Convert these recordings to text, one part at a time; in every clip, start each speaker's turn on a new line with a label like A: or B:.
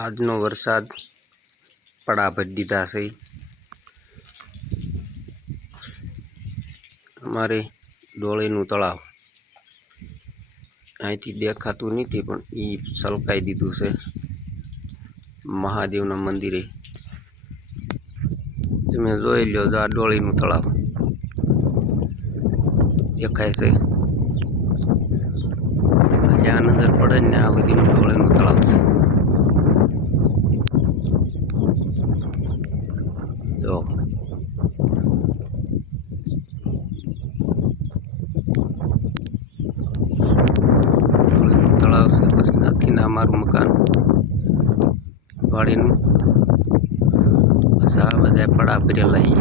A: આજનો વરસાદ પડા ભી દીધા છે અમારી ડોળીનું તળાવ આйти દેખાતું નથી પણ ઈ ચલકાઈ દીધું છે મહાદેવના મંદિરે તમે જોઈ લો આ ડોળીનું તળાવ દેખાય છે આ જાનંદર પડન ને આવડી મતોલ ઓ તળાવ સસ્ નાખી ના મારું મકાન વાડી નું ભાષા વધારે ફડા ફરે લઈ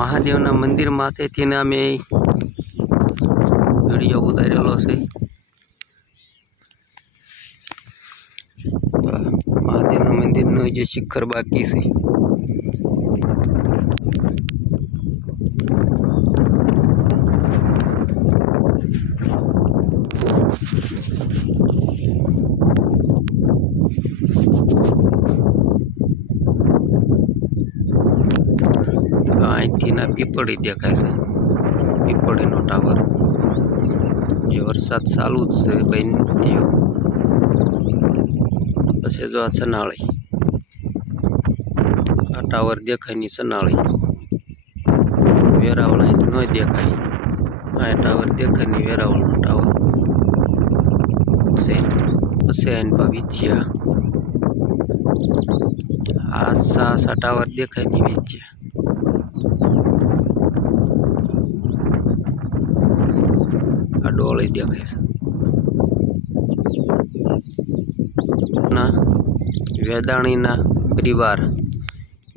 A: મહાદેવ ના મંદિર માથે થી ના મેં ગડીઓ ઉતરેલો છે जो शिखर बाकी से अँ हाँ, पीपड़ी देखा पीपड़ी नो टावर जो वरसाद चालू बहन तीन जो आ ટાવર દેખાય ની સનાળી વેરાવળ અહીંથી ન દેખાય આ ટાવર દેખાય ની વેરાવળનો ટાવર હુસેન પવિચ્યા આ સા સા ટાવર દેખાય ની વિચ્યા આ ડોળી દેખાય છે વેદાણીના પરિવાર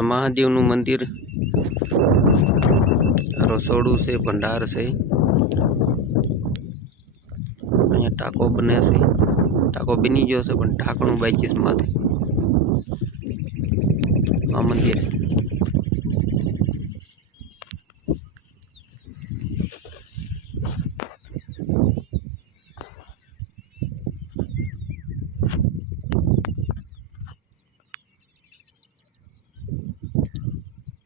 A: આ મહાદેવનું મંદિર રસોડું છે ભંડાર છે અહીંયા ટાકો બને છે ટાકો બની ગયો છે પણ ઢાંકણું બાઈકીસમાંથી આ મંદિર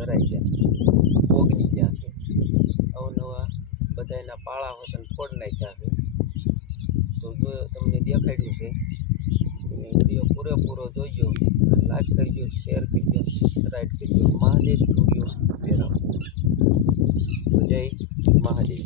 A: કરાય ગયા ઓગની ગયા છે અવનવા બધા એના પાળા વતન ફોડ નાખ્યા છે તો જો તમને દેખાડ્યું છે તમે વિડીયો પૂરેપૂરો જોઈજો લાઈક કરજો શેર કરજો સબસ્ક્રાઈબ કરજો મહાદેવ સ્ટુડિયો વેરાવ જય મહાદેવ